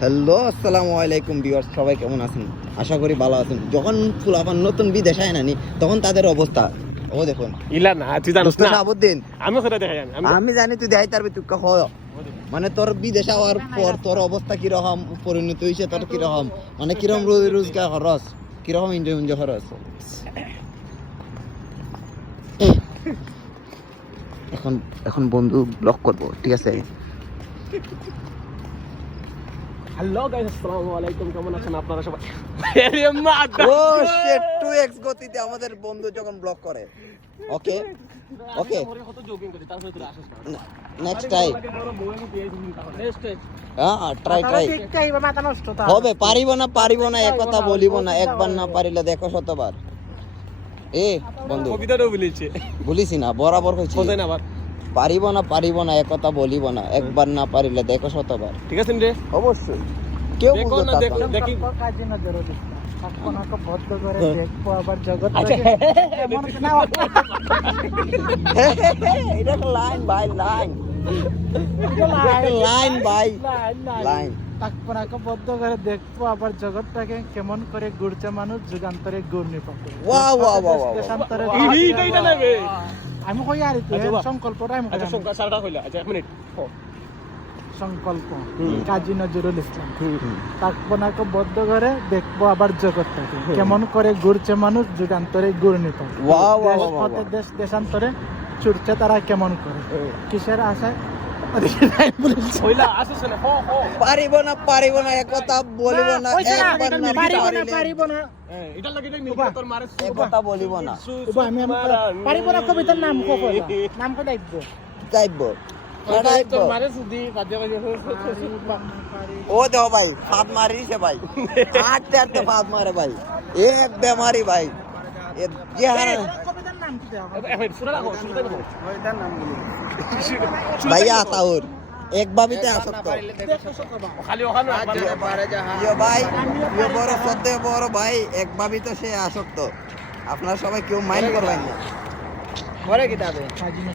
Hello আসসালামু আলাইকুম বিয়ার্স সবাই কেমন আছেন? আশা করি ভালো আছেন। যখন ফুল আবার নতুন বিদেশ আয় নানি তখন তাদের অবস্থা। ও দেখুন। ইলা না তুই জানিস না? সাবুদ্দিন আমি সেটা দেখাই জানি আমি জানি তুই দেখাই তারবি তুই হয় মানে তোর বিদেশ আওয়ার পর তোর অবস্থা কীরকম পরিণত হয়েছে তোর কীরকম? মানে কীরকম রোজগার খরচ? কীরকম এনজয় এনজয় খরচ? এখন এখন বন্ধু ব্লক করব ঠিক আছে? হ্যালো গাইস আসসালামু আলাইকুম কেমন আছেন আপনারা সবাই? ও শিট 2x গতিতে আমাদের বন্ধু যখন ব্লক করে। ওকে ওকে কত জোগিং করি তারপরে তুই আসিস না নেক্সট টাইম নেক্সট হ্যাঁ ট্রাই ট্রাই হবে পারিব না পারিব না এক কথা বলিব না একবার না পারিলে দেখো শতবার। এ বন্ধু। কবিতাটাও বলেছে। বলিছি না বরাবর কইছি কোথায় না আবার? পারিব না পারিব না এক কথা বলিব না। একবার না পারিলে দেখো শতবার। ঠিক আছে রে? অবশ্যই। কেউ দেখো না দেখো না। দেখি। আচ্ছা। এটা একটা লাইন ভাই লাইন। লাইন। ভাই। লাইন তাকপনাকে বদ্ধ করে দেখব আবার জগৎটাকে কেমন করে ঘুরছে মানুষ। যুগান্তরে ঘূর্ণি পাবে ওয়া ওয়া ওয়া ওয়া আমি কই আর তো আচ্ছা, সংকল্পটা আমি আচ্ছা সংকল্প সারটা কইলা আচ্ছা এক মিনিট সংকল্প কাজী নজরুল ইসলাম। তাকপনাকে বদ্ধ করে দেখব আবার জগৎটাকে। কেমন করে ঘুরছে মানুষ যুগান্তরে ঘূর্ণি পাবে ওয়া ওয়া দেশ ওয়া পথে ওয়া দেশ দেশান্তরে চুরছে তারা কেমন করে। কিসের আশায়? কইলা আসিস না হো হো। পারিব না পারিব না এক কথা বলিব না পারিব না পারিব না। এটা লাগি দেখ মিলকে তোর মারে এক কথা বলিব না। উবা, আমি আমি পারিব না কবিতার নাম নাম কো দাইব যাইব। তোর মারে সুদি বাদ্য বাজে ও দেখো ভাই ফাঁদ মারিছে ভাই। হাঁটতে হাঁটতে ফাঁদ মারে ভাই। এক বেমারি ভাই। যে হারে কি ভাইয়া তাউর এক বাবিতে আসক্ত। ইয়ে ভাই বড় সদ্য বড় ভাই এক বাবিতে সে আসক্ত। আপনারা সবাই কেউ মাইন্ড করবেন না। কাজী